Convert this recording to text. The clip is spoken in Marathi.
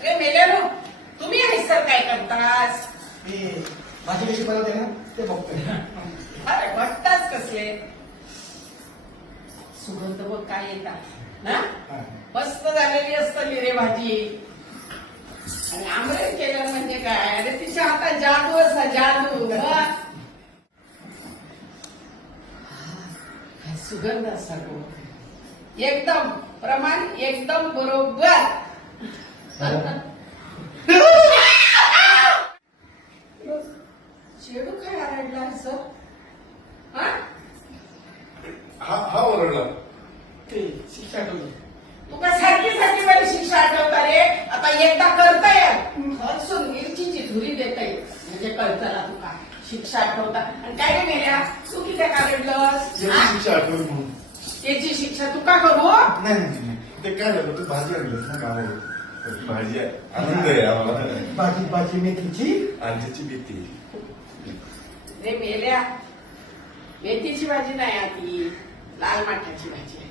रे मेल्यानो तुम्ही आहे सर काय करतास कशी बनवते ना ते बघतोय अरे बघताच कसले सुगंध बघ काय येतात ना. मस्त झालेली असतली रे भाजी आणि आमरेच केलं म्हणजे काय अरे तिच्या जादू असा जादू? काय सुगंध असा गो. एकदम प्रमाण एकदम बरोबर. चेडू काय आरडला सर हा? हा हा ओरडला. ते शिक्षा ठेवली तुका सारखी सारखी मला शिक्षा आठवता रे? आता एकदा धुरी म्हणजे कळताना तुका. शिक्षा आठवता. आणि काय रे मेल्या? तू किती याची शिक्षा आठवण म्हणून. त्याची शिक्षा तुका करू? नाही नाही नाही. ते काय झालं? तू भाजी आणलीस ना गावावर भाजी आहे. आनंद आहे आम्हाला. भाजी भाजी मेथीची? आणि त्याची भीती रे मेल्या मेथीची भाजी नाही आधी. लाल माठाची भाजी आहे.